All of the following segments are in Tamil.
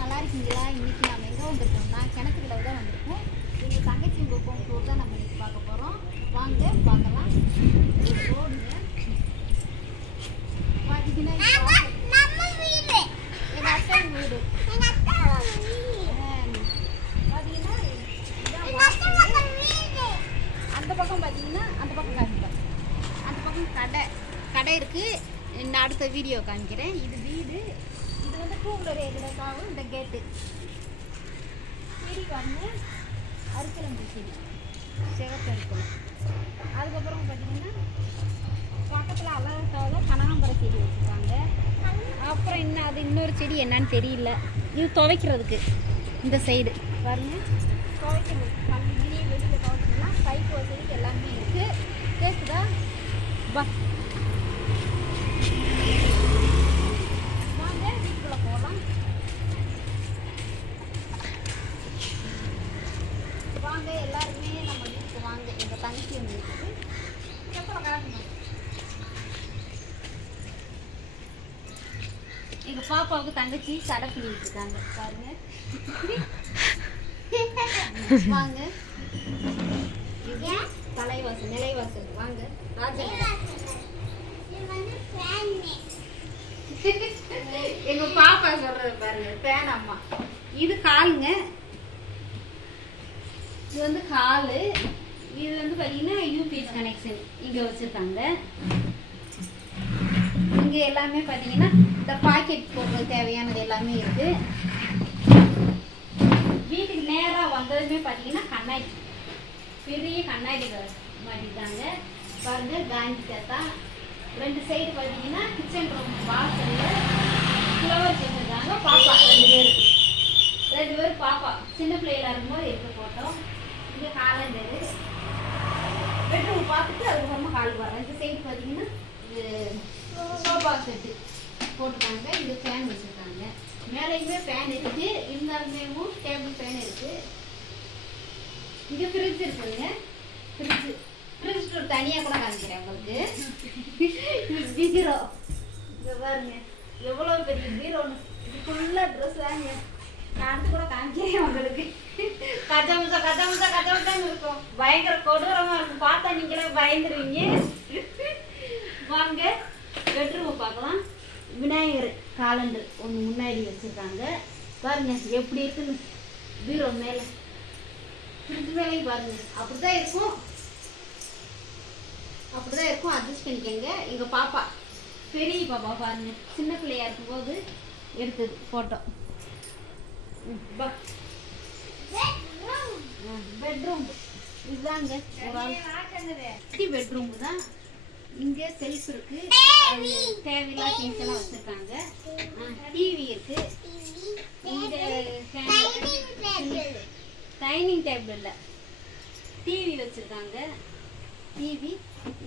நல்லா இருக்கீங்களா? இன்னைக்கு நம்ம எங்கே வந்திருக்கோம்னா கிணத்துக்கிட்ட தான் வந்திருக்கோம். எங்கள் தங்கச்சி உங்கள் டூர் தான் நம்ம இன்னைக்கு பார்க்க போகிறோம். வாங்க பார்க்கலாம். ரோடுங்க பார்த்தீங்கன்னா எங்கள் அக்கா வீடு பார்த்தீங்கன்னா அந்த பக்கம் பார்த்தீங்கன்னா அந்த பக்கம் காமிப்பேன். அந்த பக்கம் கடை இருக்குது. நான் அடுத்த வீடியோ காமிக்கிறேன். இது வீடு. இது வந்து டூ வீலர் ஏரியாவுக்காகவும் இந்த கேட்டு செடி பாருங்க. அறுக்கலம்பூச்சி சிகப்பு இருக்கணும். அதுக்கப்புறம் பார்த்தீங்கன்னா பக்கத்தில் அழகாக கனகாம்பரம் செடி வச்சுருக்காங்க. அப்புறம் இன்னும் அது இன்னொரு செடி என்னன்னு தெரியல. இது துவைக்கிறதுக்கு இந்த சைடு பாருங்கள். துவைக்கிறதுக்கு வெளியே வெளியில் துவைச்சிக்கலாம். பைப் வசதிக்கு எல்லாமே இருக்குது. கேட்குதா? பா வாங்க வீட்டுக்குள்ளே போகலாம். வாங்க எல்லாருமே நம்ம வீட்டுக்கு வாங்க. எங்கள் தங்கச்சி வந்து இருக்குது. எப்பறம் காட்டணும். எங்கள் பாப்பாவுக்கு தங்கச்சி கடை பிடிக்கிட்டு இருக்காங்க பாருங்க. வாங்க இது தலைவாசல் நிலைவாசல். வாங்க ராஜா எங்க பாப்பா சொல்றது பாருங்க. ஃபேன் அம்மா இது காலுங்க. இது வந்து காலு. இது வந்து பார்த்தீங்கன்னா யூபிஎஸ் கனெக்ஷன் இங்கே வச்சுருக்காங்க. இங்கே எல்லாமே பார்த்தீங்கன்னா இந்த பாக்கெட் போடுறது தேவையானது எல்லாமே இருக்குது. வீட்டுக்கு நேராக வந்ததுமே பார்த்தீங்கன்னா கண்ணாடி, பெரிய கண்ணாடி மாட்டிட்டாங்க பாருங்க. காந்தி தாத்தா ரெண்டு சைடு பார்த்தீங்கன்னா கிச்சன் ரூம் வாசலில் ஃப்ளவர் வச்சுருக்காங்க. பாப்பா ரெண்டு பேர் பாப்பா சின்ன பிள்ளைகளாக இருக்கும்போது எடுத்து போட்டோம். இங்கே காலண்டரு பெட்ரூம் பார்த்துட்டு அதுக்கப்புறமா கால் வரோம். இந்த சைடு பார்த்தீங்கன்னா இது சோஃபா செட்டு போட்டுருக்காங்க. இங்கே ஃபேன் வச்சுருக்காங்க. மேலேயுமே ஃபேன் இருக்குது. இருந்தாலுமே டேபிள் ஃபேன் இருக்குது. இங்கே ஃப்ரிட்ஜ் இருக்குதுங்க. ஃப்ரிட்ஜ் தனியாக கூட காமிக்கிறேன் உங்களுக்கு. பீரோ இங்கே பாருங்க எவ்வளோ பெரிய பீரோன்னு. இது ஃபுல்லாக ட்ரெஸ் வாங்க. நான் அடுத்து கூட காமிக்கிறேன் உங்களுக்கு. கஜமுசான்னு இருக்கும். பயங்கர கொடூரமாக இருக்கும். பார்த்தா நீங்களே பயந்துருவீங்க. வாங்க பெட்ரூமை பார்க்கலாம். விநாயகர் காலண்டர் ஒன்று முன்னாடி வச்சுருக்காங்க பாருங்க. எப்படி இருக்குன்னு பீரோ மேலே ஃப்ரிட்ஜ் மேலேயும் பாருங்க. அப்படிதான் இருக்கும். அட்ஜஸ்ட் பண்ணிக்கங்க. எங்கள் பாப்பா பெரிய பாப்பா பாருங்க. சின்ன பிள்ளையா இருக்கும்போது எடுத்தது ஃபோட்டோ. பெட்ரூம் இதுதாங்க. பெட்ரூம் தான். இங்கே செல்ஃப் இருக்கு. அது தேவையில்லாத திங்ஸ் எல்லாம் வச்சிருக்காங்க. டிவி இருக்கு. இங்கே டைனிங் டேபிள் இல்லை, டிவி வச்சிருக்காங்க. டிவி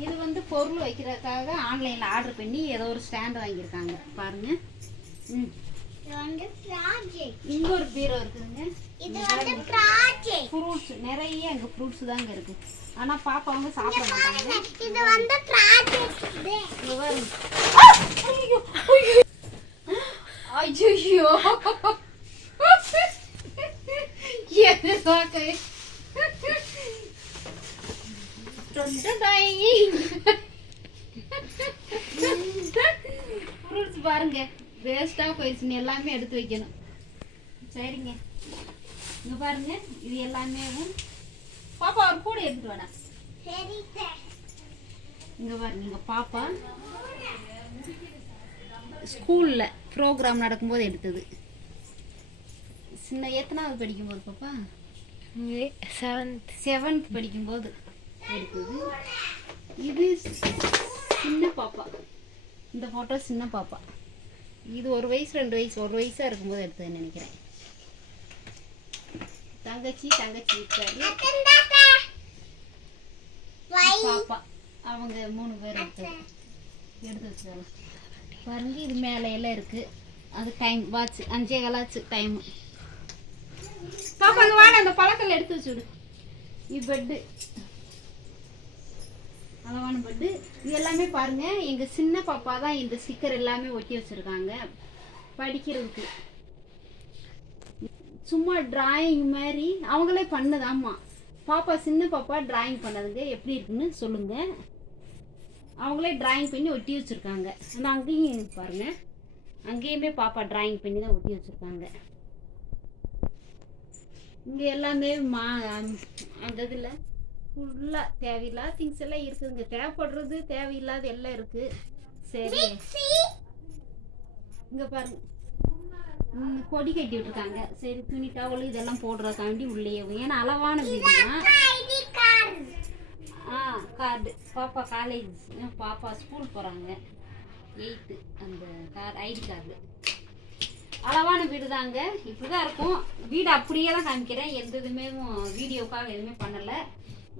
இது வந்து பொருள் வைக்கிறதுக்காக ஆன்லைனில் ஆர்டர் பண்ணி ஏதோ ஒரு ஸ்டாண்ட் வாங்கியிருக்காங்க பாருங்க. இங்க ஒரு பீரோ இருக்குதுங்க. ஃப்ரூட்ஸ் நிறைய அங்கே ஃப்ரூட்ஸ் தாங்க இருக்கு. ஆனா பாப்பா அவங்க சாப்பிட மாட்டாங்க. இது வந்து ப்ராஜெக்ட் ஐயோ ஃப்ரூட்ஸ் பாருங்க வேஸ்டா போயிடுச்சுன்னு எல்லாமே எடுத்து வைக்கணும். சரிங்க இங்க பாருங்க. இது எல்லாமே பாப்பா ஒரு கூட எடுத்துட்டு வேணா. இங்க பாருங்க எங்க பாப்பா ஸ்கூல்ல ப்ரோக்ராம் நடக்கும்போது எடுத்தது. சின்ன எத்தனாவது படிக்கும்போது பாப்பா? 7th படிக்கும்போது எடுத்தது. இது சின்ன பாப்பா. இந்த ஃபோட்டோ சின்ன பாப்பா. இது 1 வயசு 2 வயசு 1 வயசா இருக்கும்போது எடுத்ததுன்னு நினைக்கிறேன். தங்கச்சி பாப்பா அவங்க 3 பேர் எடுத்து வச்சுக்காங்க பாருங்க. இது மேலே எல்லாம் இருக்கு. அது டைம் வாட்ச் 5:15 டைம். பாப்பா அங்கே வாட அந்த பழக்கல்ல எடுத்து வச்சுடு. இது பெட்டு அழகான பெட்டு. இது எல்லாமே பாருங்க எங்க சின்ன பாப்பா தான் இந்த ஸ்டிக்கர் எல்லாமே ஒட்டி வச்சிருக்காங்க படிக்கிறதுக்கு. சும்மா டிராயிங் மாதிரி அவங்களே பண்ணதாம்மா. பாப்பா சின்ன பாப்பா டிராயிங் பண்ணதுங்க. எப்படி இருக்குன்னு சொல்லுங்கள். அவங்களே டிராயிங் பண்ணி ஒட்டி வச்சுருக்காங்க. ஆனால் அங்கேயும் பாருங்கள், அங்கேயுமே பாப்பா டிராயிங் பண்ணி தான் ஒட்டி வச்சுருக்காங்க. இங்கே எல்லாமே அந்த இதில் ஃபுல்லாக தேவையில்லாத திங்ஸ் எல்லாம் இருக்குதுங்க. தேவைப்படுறது தேவையில்லாத எல்லாம் இருக்குது. சரி, இங்கே பாருங்க, கொடி கட்டி விட்டுருக்காங்க. சரி, துணி டவல் இதெல்லாம் போடுறதுக்காண்டி உள்ளே. ஏன்னா அளவான வீடு தான். கார்டு பாப்பா காலேஜ், பாப்பா ஸ்கூல் போகிறாங்க 8th. அந்த ஐடி கார்டு அளவான வீடு தாங்க. இப்படி தான் இருக்கும் வீடு. அப்படியே தான் காமிக்கிறேன். எந்த இதுவுமே வீடியோக்காக எதுவுமே பண்ணலை.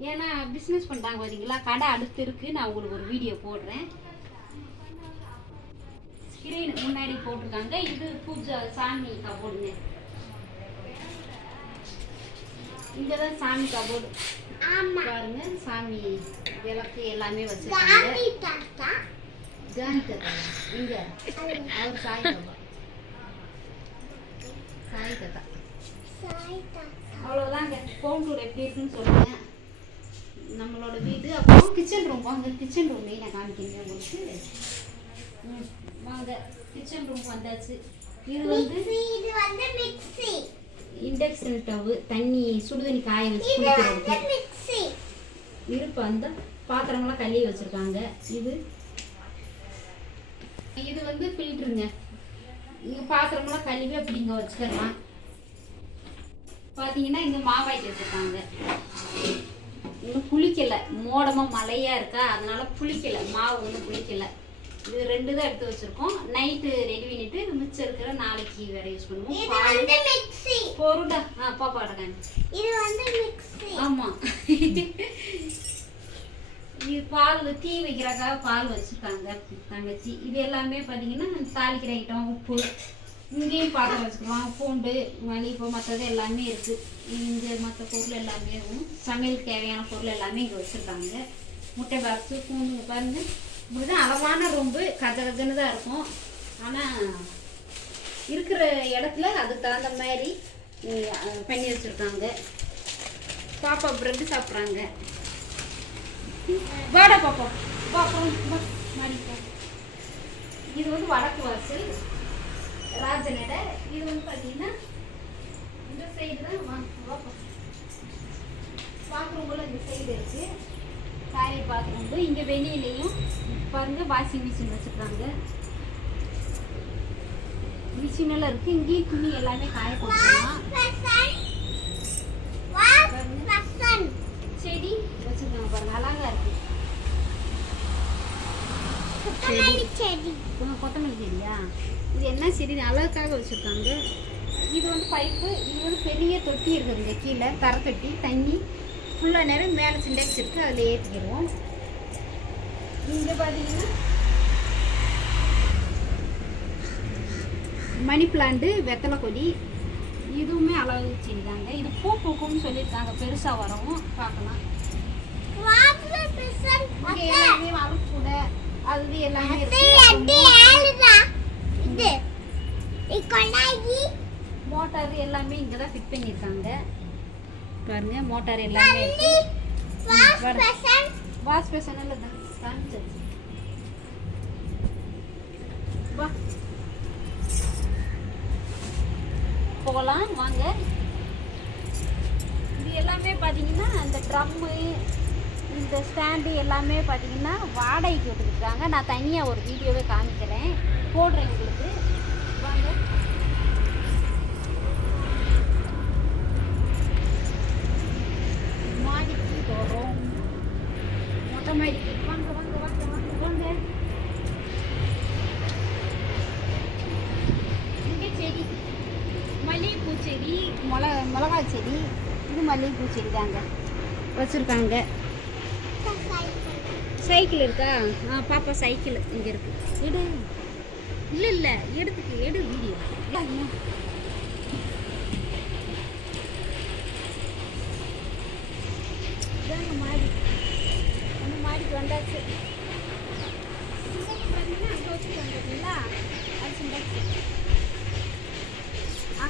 ஏன்னா பிஸ்னஸ் பண்ணுறாங்க பார்த்தீங்களா, கடை அடுத்து இருக்குது. நான் உங்களுக்கு ஒரு வீடியோ போடுறேன். ஸ்க்ரீன் முன்னாடி போட்டிருக்காங்க. இது பூஜை சாமி கபோர்டுங்க. இங்கே தான் சாமி கபோர்டு பாருங்க. சாமி விளக்கு எல்லாமே வச்சுருக்காங்க. ஜானி தாத்தா இங்க அவர் சாய் தாத்தா. சாய் தாத்தா அவ்வளோதாங்க. ஹோம் டூர் எப்படி இருக்குன்னு சொல்லுங்க. நம்மளோட வீடு. அப்புறம் கிச்சன் ரூம் வாங்க. கிச்சன் ரூம் நான் காமிக்கிறேன் உங்களுக்கு. வாங்க, கிச்சன் ரூம் வந்தாச்சு. இது வந்து மிக்ஸி, இண்டக்ஷன் ஸ்டவ், தண்ணி சுடுதண்ணி காய வச்சு குடிக்கிறதுக்கு இருப்பு. அந்த பாத்திரங்கள்லாம் கழுவி வச்சுருக்காங்க. இது வந்து ஃபில்ட்ருங்க. இங்கே பாத்திரமெல்லாம் கழுவி அப்படி இங்கே வச்சுக்கலாம். பார்த்தீங்கன்னா இங்கே மாவாய்க்கு வச்சுருக்காங்க. இன்னும் புளிக்கலை, மோடமாக மழையாக இருக்கா, அதனால் புளிக்கலை. மாவு வந்து புளிக்கலை. இது 2 தான் எடுத்து வச்சுருக்கோம். நைட்டு ரெடி பண்ணிட்டு மிச்சம் இருக்கிற நாளைக்கு வேற யூஸ் பண்ணுவோம். பொருடா பாப்பா அடக்காங்க. இது வந்து மிக்ஸி. ஆமாம், இது பால் டீ வைக்கிறாக்காக பால் வச்சுருக்காங்க தங்கச்சி. இது எல்லாமே பார்த்தீங்கன்னா தாளிக்கிற ஐட்டம், உப்பு. இங்கேயும் பாத்திரம் வச்சுக்கலாம். பூண்டு, மல்லிகைப்பூ, மற்றது எல்லாமே இருக்குது. இங்கே மற்ற பொருள் எல்லாமே சமையலுக்கு தேவையான பொருள் எல்லாமே இங்கே வச்சுருக்காங்க. முட்டை பாக்ஸு, பூண்டு பாருங்கள். இப்படிதான் அளவான ரொம்ப கஜன்னு தான் இருக்கும். ஆனால் இருக்கிற இடத்துல அதுக்கு தகுந்த மாதிரி பண்ணி வச்சுருக்காங்க. பாப்பா ப்ரெட்டு சாப்பிட்றாங்க. வாடா பாப்பா மாடிப்பா. இது வந்து வடக்கு வாசல் ராஜநடை. இது வந்து பார்த்தீங்கன்னா இந்த சைடு தான் பாத்ரூம் போல் இந்த சைடு இருக்குது. Toilet bathroom. இங்கே வெளியிலையும் பாருங்க வாஷிங் மிஷின் வச்சுருக்காங்க. மிஷின் எல்லாம் இருக்குது. இங்கேயும் துணி எல்லாமே காய போட்டுக்கலாம். செடி வச்சுருக்காங்க பாருங்க, அழகா இருக்கு. கொத்தமல்லி செடியா? இது என்ன செடி? அழகுக்காக வச்சுருக்காங்க. இது வந்து பைப்பு. இது வந்து பெரிய தொட்டி இருக்குதுங்க. கீழே தரை தொட்டி, தண்ணி ஃபுல்லாக நேரம் மேலே சிண்டெக்ஸ் இருக்குது, அதில் ஏற்றிக்கிடுவோம். இங்கே பார்த்தீங்கன்னா மணி பிளான்ட்டு, வெத்தலை கொடி. இதுவுமே அழகு செடி தாங்க. இது பூ பூக்கும்னு சொல்லியிருக்காங்க. பெருசாக வரவும் பார்க்கலாம். இங்கே எல்லாமே அழுக்கு கூட அது எல்லாமே மோட்டார் எல்லாமே இங்கே தான் ஃபிட் பண்ணியிருக்காங்க. பாருங்க, மோட்டார் எல்லாமே வாஷ் பேஷன் எல்லாம் காமிச்சாச்சு. வா போகலாம் வாங்க. இது எல்லாமே பார்த்தீங்கன்னா இந்த ட்ரம்மு, இந்த ஸ்டாண்டு எல்லாமே பார்த்தீங்கன்னா வாடகைக்கு விட்டுருக்காங்க. நான் தனியாக ஒரு வீடியோவே காமிக்கிறேன், போடுறேன் உங்களுக்கு. வாங்க. மாடிக்கு போகிறோம். மொட்டை மாடிக்கு. வாங்க வாங்க வாங்க வாங்க வாங்க. இங்கே செடி, மல்லிகைப்பூ செடி, மிளகாய் செடி. இது மல்லிகைப்பூ செடி தாங்க வச்சுருக்காங்க. சைக்கிள் இருக்கா? பாப்பா சைக்கிள் இங்கே இருக்கு. எடு. இல்லை எடு வீடியோ. இதாங்க மாடி. அந்த மாடிக்கு வந்தாச்சு. பார்த்தீங்கன்னா அங்கே வச்சுட்டு வந்துட்டீங்களா? அது சிண்டெக்ஸ்.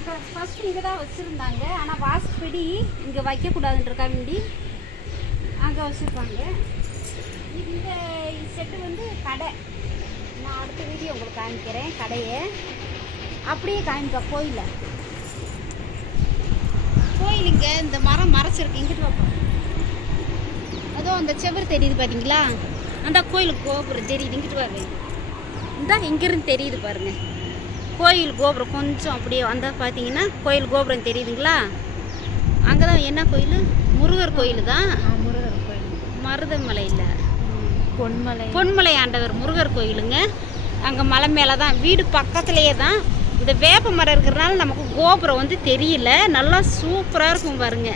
ஃபர்ஸ்ட் இங்கே தான் வச்சுருந்தாங்க. ஆனால் வாசப்படி இங்கே வைக்கக்கூடாதுன்றக்கா வேண்டி அங்கே வச்சுருப்பாங்க. இந்த செட்டு வந்து கடை. நான் அடுத்த வீடியோ உங்களுக்கு காமிக்கிறேன் கடையை. அப்படியே காமிப்பா கோயிலில். கோயில் இங்கே இந்த மரம் மறைச்சிருக்கு. இங்கிட்டு வைப்போம். அதுவும் அந்த செவ்வறு தெரியுது பார்த்தீங்களா? அந்த கோயிலுக்கு கோபுரம் தெரியுது. இங்கிட்டு பாருங்க. இந்த இங்கிருந்து தெரியுது பாருங்க கோயில் கோபுரம். கொஞ்சம் அப்படியே வந்தால் பார்த்தீங்கன்னா கோயில் கோபுரம் தெரியுதுங்களா? அங்கே தான் என்ன கோயில்? முருகர் கோயில் தான். முருகர் கோயில். மருதமலை இல்லை, பொன்மலை. பொன்மலை ஆண்டவர் முருகர் கோயிலுங்க. அங்கே மலை மேலே தான், வீடு பக்கத்துலேயே தான். இந்த வேப்ப மரம் இருக்கிறதுனால நமக்கு கோபுரம் வந்து தெரியல. நல்லா சூப்பராக இருக்கும் பாருங்க.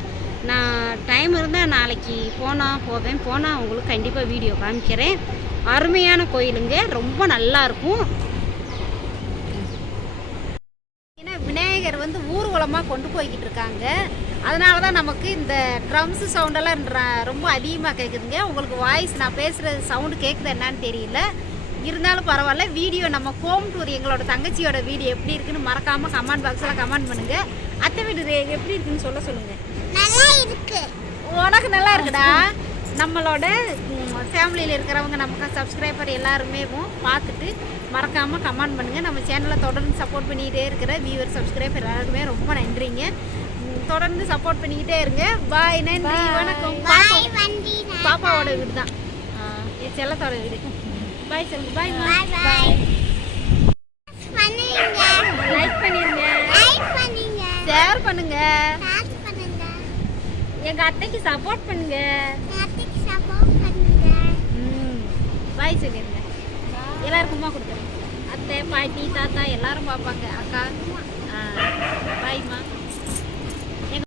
நான் டைம் இருந்தால் நாளைக்கு போனால் உங்களுக்கு கண்டிப்பாக வீடியோ காமிக்கிறேன். அருமையான கோயிலுங்க, ரொம்ப நல்லா இருக்கும். ஏன்னா விநாயகர் வந்து ஊர்வலமாக கொண்டு போய்கிட்டு இருக்காங்க. அதனால தான் நமக்கு இந்த ட்ரம்ஸு சவுண்டெல்லாம் ரொம்ப அதிகமாக கேட்குதுங்க. உங்களுக்கு வாய்ஸ் நான் பேசுகிற சவுண்டு கேட்குது என்னன்னு தெரியல. இருந்தாலும் பரவாயில்ல. வீடியோ நம்ம ஹோம் டூர் எங்களோட தங்கச்சியோட வீடியோ எப்படி இருக்குன்னு மறக்காமல் கமெண்ட் பாக்ஸில் கமெண்ட் பண்ணுங்கள். அத்தை வீடு எப்படி இருக்குன்னு சொல்லுங்கள். நல்லா இருக்கு. உனக்கு நல்லா இருக்குடா. நம்மளோட ஃபேமிலியில் இருக்கிறவங்க நமக்கு சப்ஸ்கிரைபர் எல்லாருமே பார்த்துட்டு மறக்காமல் கமெண்ட் பண்ணுங்கள். நம்ம சேனலை தொடர்ந்து சப்போர்ட் பண்ணிக்கிட்டே இருக்கிற வியூவர் சப்ஸ்கிரைபர் எல்லாருக்குமே ரொம்ப நன்றிங்க. தொடர்ந்து சப்போர்ட் பண்ணிக்கிட்டே இருங்க. பாய், நன்றி, வணக்கம். பாப்பாவோட வீடு தான், செல்லத்தோட வீடு. பாய் சொல்லுங்க. பாய் பாய். லைக் பண்ணிருங்க, ஷேர் பண்ணுங்க, எங்க அத்தைக்கு சப்போர்ட் பண்ணுங்க. பாய் சொல்லிருங்க. எல்லாருக்குமா கொடுக்குறேன். அத்தை, பாட்டி, தாத்தா எல்லாரும் பார்ப்பாங்க. அக்கா, பாய்மா.